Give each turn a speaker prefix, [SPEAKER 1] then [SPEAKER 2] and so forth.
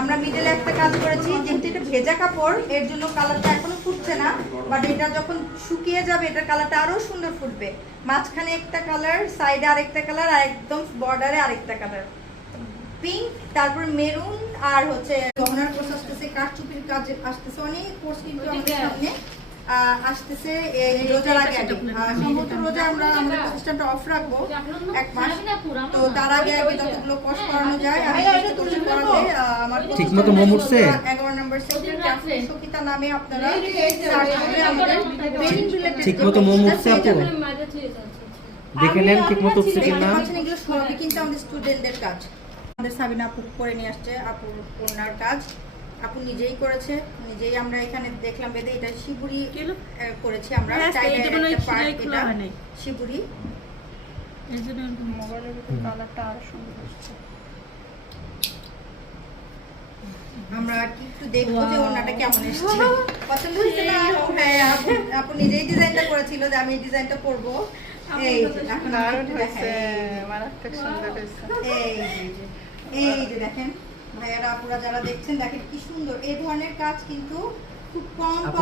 [SPEAKER 1] আমরা মিডলে একটা কাজ করেছি যেহেতু এটা ভেজা কাপড় এর জন্য কালারটা এখনও ফুটছে না বাট এটা যখন শুকিয়ে যাবে এটার কালারটা আরও সুন্দর ফুটবে। মাঝখানে একটা কালার সাইডে আরেকটা কালার আর একদম বর্ডারে আরেকটা কালার পিঙ্ক তারপর মেরুন আর হচ্ছে গহনার কোর্স আসতেছে কারচুপির কাজ আসতেছে অনেক কোর্স কিন্তু আমাদের সামনে আসতেছে রোজার আগে আগে। সম্ভবত রোজা আমরা আমাদের প্রতিষ্ঠানটা অফ রাখব। এক মাস তো তার আগে আগে যতগুলো কোর্স করানো যায় আমি চেষ্টা করছি করাতে আমার
[SPEAKER 2] ঠিকমতো মোম উঠছে?
[SPEAKER 1] এগারো নম্বর সেক্টর সকিতা নামে আপনারা সার্চ করলে আমাদের
[SPEAKER 2] ঠিকমতো মোম উঠছে আপু? দেখে নেন ঠিক মতো উঠছে কিনা
[SPEAKER 1] এগুলো সবই কিন্তু আমাদের স্টুডেন্টদের কাজ। আমাদের সাবিনা আপু করে নিয়ে আসছে কন্যার কাজ। আপু নিজেই করেছে নিজেই আমরা এখানে দেখলাম বেদে এটা শিবুরি করেছি আমরা।
[SPEAKER 3] হ্যাঁ।
[SPEAKER 1] শিবুরি। মোবাইলের কালারটা আরও সুন্দর হচ্ছে আমরা কি একটু দেখব যে ওনাটা কেমন এসেছে। পছন্দ হয়েছে না হ্যাঁ আপু নিজেই ডিজাইনটা করেছিল যে আমি এই ডিজাইনটা করব। এই দেখাই। এই যে, এই যে দেখেন ভাইয়ারা আপুরা যারা দেখছেন দেখেন কি সুন্দর। এই ধরনের কাজ কিন্তু খুব কম